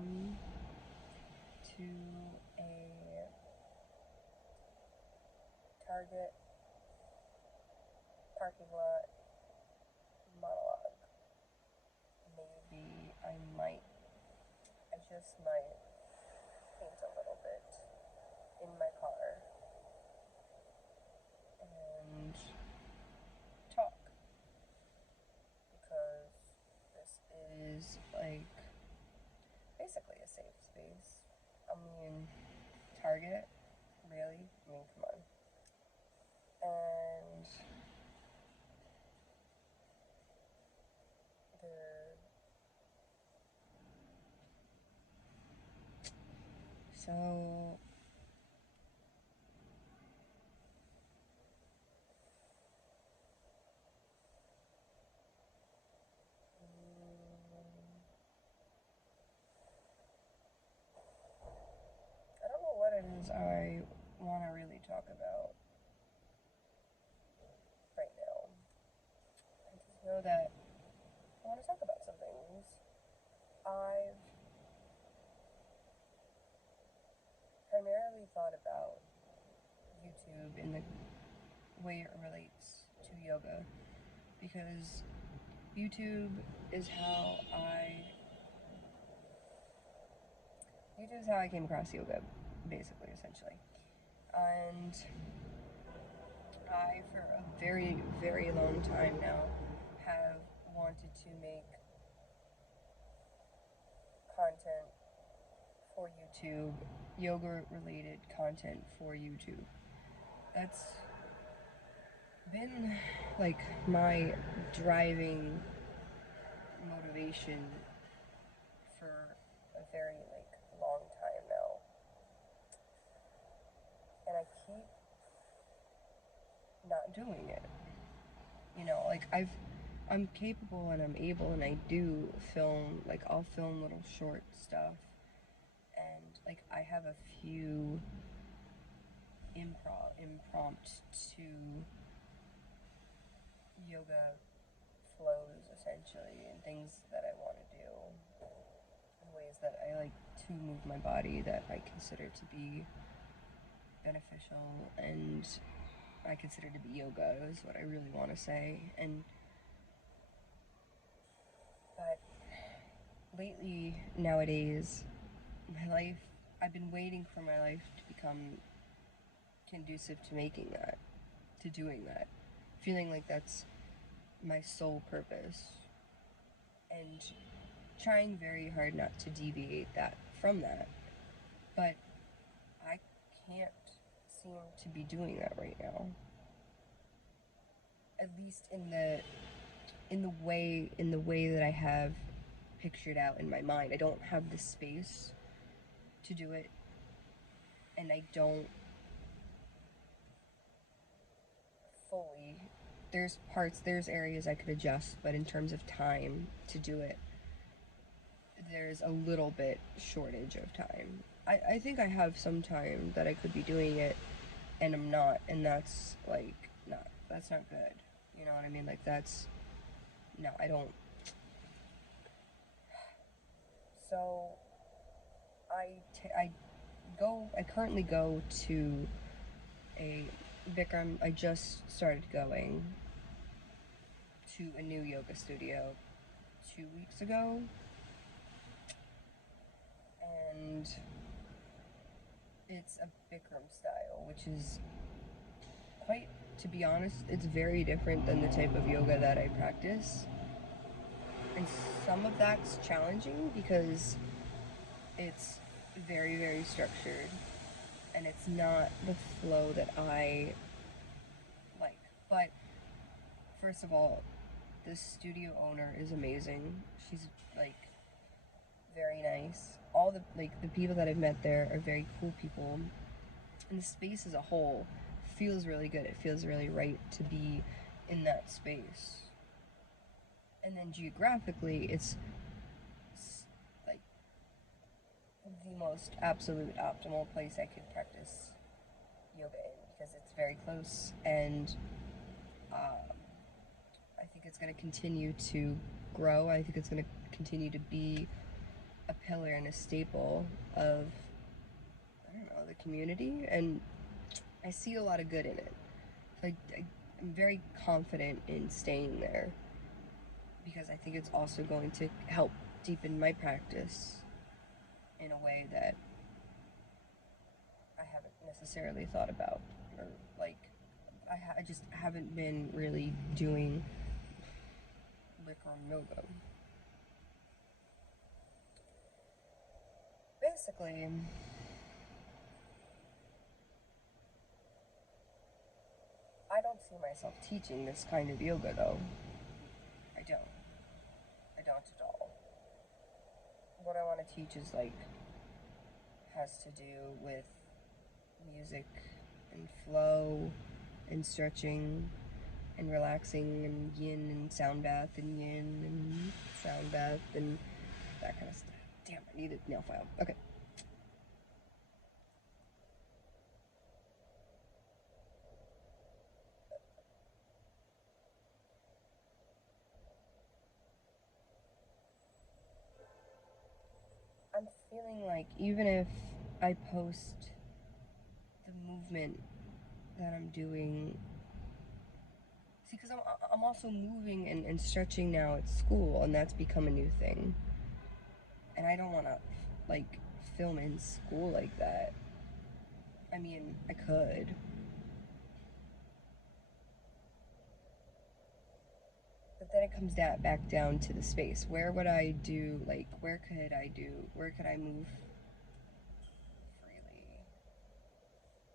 come to a Target parking lot monologue. Maybe I just might paint a little bit in my car and talk, because this is like basically a safe space. I mean, Target, really? I mean, come on. And the so I don't know what it is I want to really talk about right now. I just know that I want to talk about some things. I've primarily thought about YouTube in the way it relates to yoga, because YouTube is how I YouTube is how I came across yoga, basically, essentially. And I, for a very, very long time now, have wanted to make content for YouTube, yoga related content for YouTube. That's been like my driving motivation for a very like long time now. And I keep not doing it. You know, like I'm capable and I'm able and I do film, like I'll film little short stuff, and like I have a few impromptu yoga flows essentially, and things that I want to do, and ways that I like to move my body that I consider to be beneficial and I consider to be yoga, is what I really want to say. And but lately, nowadays, my life, I've been waiting for my life to become conducive to making that, to doing that, feeling like that's my sole purpose, and trying very hard not to deviate that from that. But I can't seem to be doing that right now. At least in the way that I have pictured out in my mind. I don't have the space to do it, and I don't fully. There's areas I could adjust, but in terms of time to do it, there's a little bit shortage of time. I think I have some time that I could be doing it, and I'm not, and that's like, that's not good. You know what I mean? Like, that's, no, I don't. So, I currently go to a Bikram. I just started going to a new yoga studio 2 weeks ago, and it's a Bikram style, which is quite, to be honest, it's very different than the type of yoga that I practice. And some of that's challenging because it's very, very structured, and it's not the flow that I like. But first of all, the studio owner is amazing. She's like very nice. All the people that I've met there are very cool people, and the space as a whole feels really good. It feels really right to be in that space. And then geographically, it's like the most absolute optimal place I could practice yoga in, because it's very close, and I think it's going to continue to grow. I think it's going to continue to be a pillar and a staple of, I don't know, the community, and I see a lot of good in it. I'm very confident in staying there because I think it's also going to help deepen my practice in a way that I haven't necessarily thought about, or like I just haven't been really doing Bikram yoga. Basically, I don't see myself teaching this kind of yoga though. I don't. I don't at all. What I want to teach is like has to do with music and flow and stretching and relaxing and yin and sound bath and yin and sound bath and that kind of stuff. Damn, I need a nail file. Okay. I'm feeling like even if I post the movement that I'm doing, see, because I'm also moving and stretching now at school, and that's become a new thing. And I don't want to, like, film in school like that. I mean, I could. But then it comes back down to the space. Where would I do, like, where could I move freely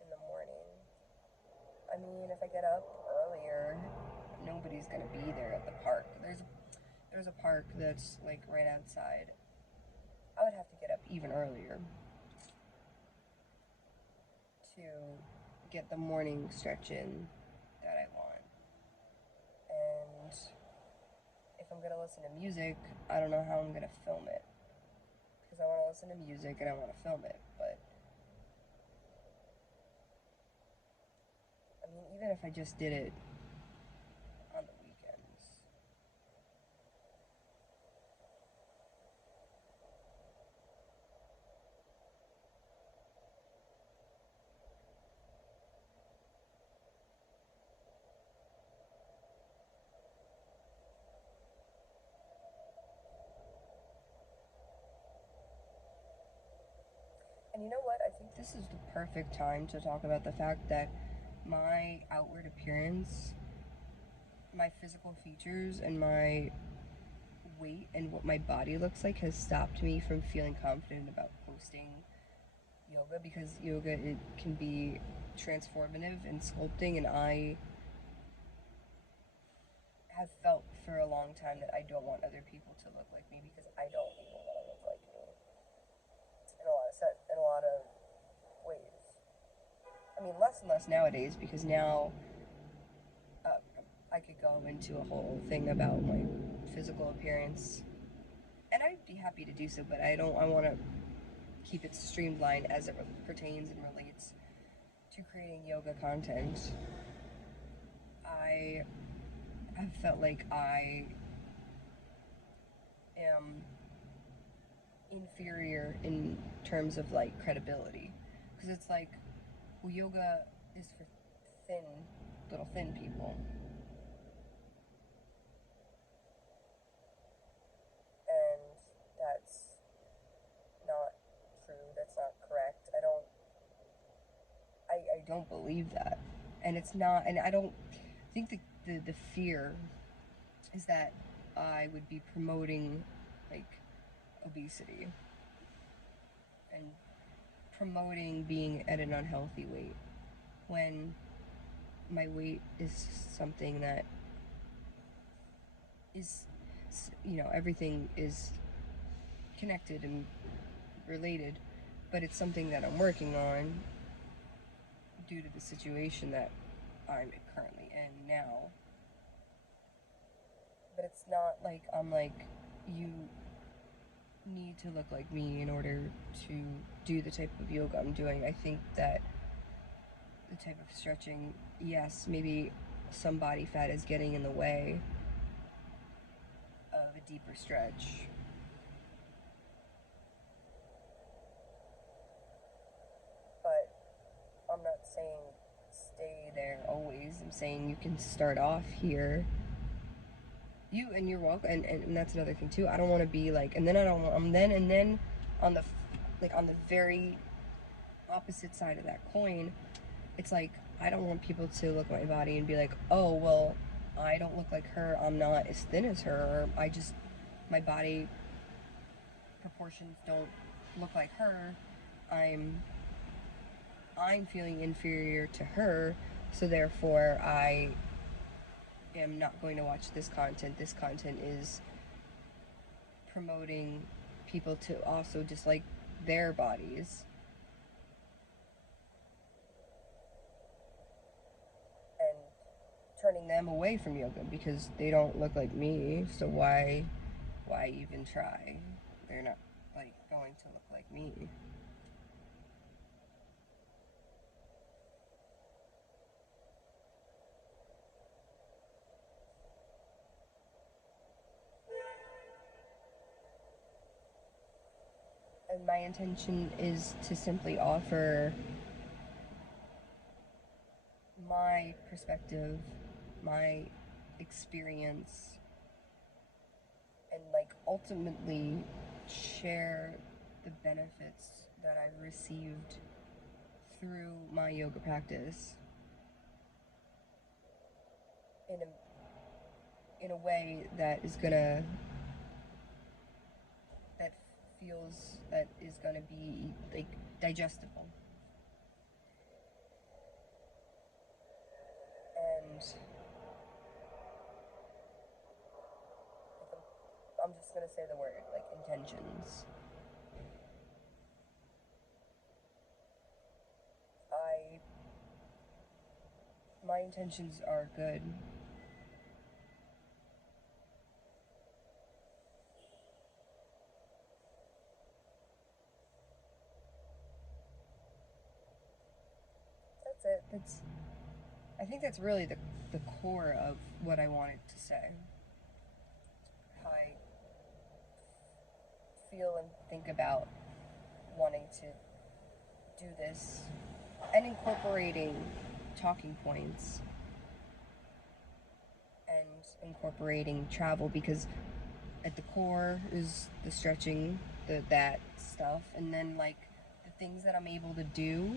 in the morning? I mean, if I get up earlier, nobody's gonna be there at the park. There's a park that's, like, right outside. I would have to get up even earlier to get the morning stretch in that I want. And if I'm gonna listen to music, I don't know how I'm gonna film it. Because I want to listen to music and I want to film it. But, I mean, even if I just did it on the weekends. And you know what? I think this is the perfect time to talk about the fact that my outward appearance, my physical features, and my weight and what my body looks like has stopped me from feeling confident about posting yoga, because yoga, it can be transformative and sculpting, and I have felt for a long time that I don't want other people to look like me because I don't even want to look like me in a lot of ways. I mean, less and less nowadays, because now uh, I could go into a whole thing about my physical appearance, and I'd be happy to do so. But I don't. I want to keep it streamlined as it pertains and relates to creating yoga content. I have felt like I am inferior in terms of like credibility, because it's like, well, yoga is for thin, little thin people, and that's not true. That's not correct. I don't believe that, and it's not. And I don't think the fear is that I would be promoting like obesity and promoting being at an unhealthy weight when my weight is something that is, everything is connected and related, but it's something that I'm working on due to the situation that I'm currently in now. But it's not like I'm like, you need to look like me in order to do the type of yoga I'm doing. I think that the type of stretching, yes, maybe some body fat is getting in the way of a deeper stretch. I'm saying you can start off here. You're welcome, and that's another thing too. I don't want to be like, and then I don't want, and then on the on the very opposite side of that coin, it's like I don't want people to look at my body and be like, oh well, I don't look like her. I'm not as thin as her. Or I just my body proportions don't look like her. I'm feeling inferior to her, so therefore I am not going to watch this content. This content is promoting people to also dislike their bodies. And turning them away from yoga because they don't look like me, so why even try? They're not like going to look like me. And my intention is to simply offer my perspective, my experience, and like ultimately share the benefits that I've received through my yoga practice in a way that is gonna that feels that is gonna be like digestible. And I'm just gonna say the word, like intentions. I My intentions are good. That's it. I think that's really the core of what I wanted to say. How I feel and think about wanting to do this and incorporating talking points and incorporating travel, because at the core is the stretching, that stuff, and then like the things that I'm able to do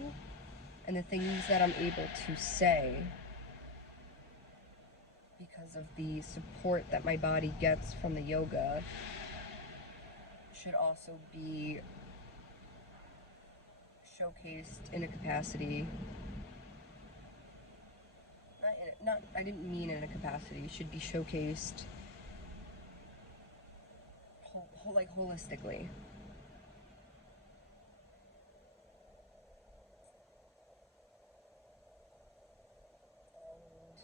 and the things that I'm able to say because of the support that my body gets from the yoga should also be showcased in a capacity. I didn't mean in a capacity. Should be showcased like holistically. And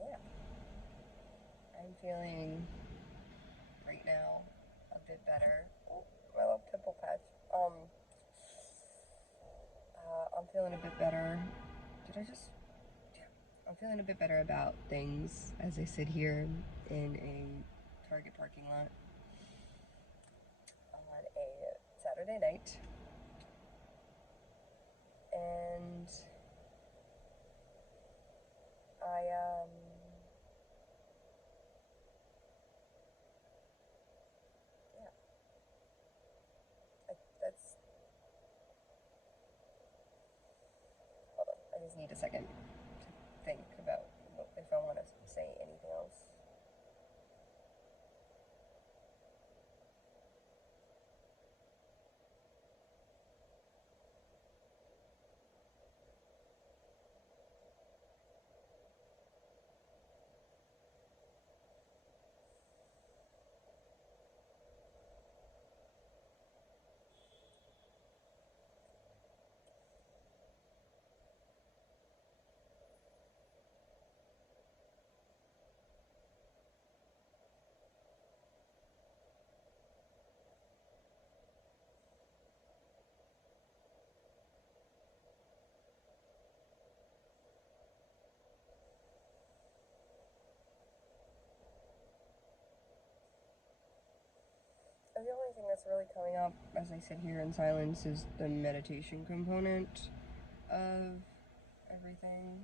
yeah, I'm feeling right now a bit better. Oh, my little pimple patch. I'm feeling a bit better. Did I just? Yeah. I'm feeling a bit better about things as I sit here in a Target parking lot on a Saturday night. And I, yeah, that's, hold on, I just need a second to think about if I want to say anything else. The only thing that's really coming up as I sit here in silence is the meditation component of everything.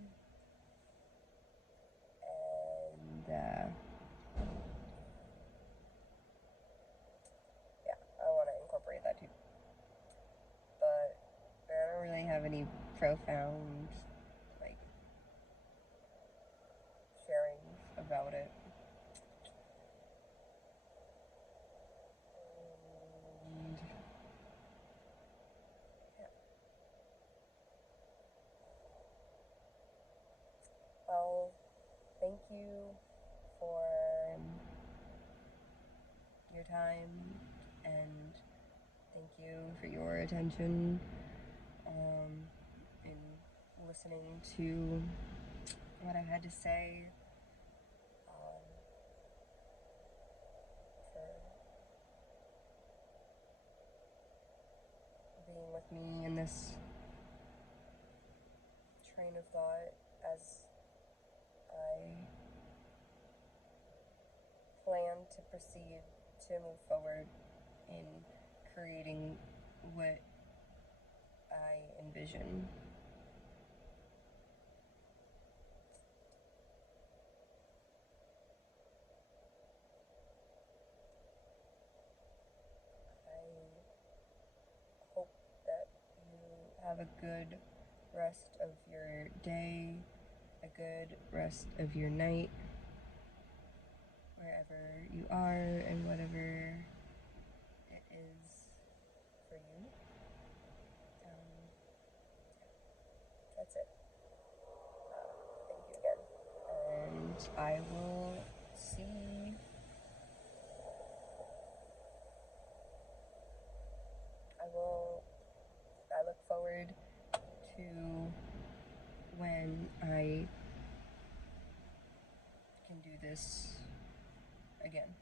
profound, like, sharings about it. And yeah. Well, thank you for your time, and thank you for your attention in listening to what I had to say, for being with me in this train of thought as I plan to proceed to move forward in creating what I envision. I hope that you have a good rest of your day, a good rest of your night, wherever you are and whatever it is for you. That's it. Thank you again. And I will see. I look forward to when I can do this again.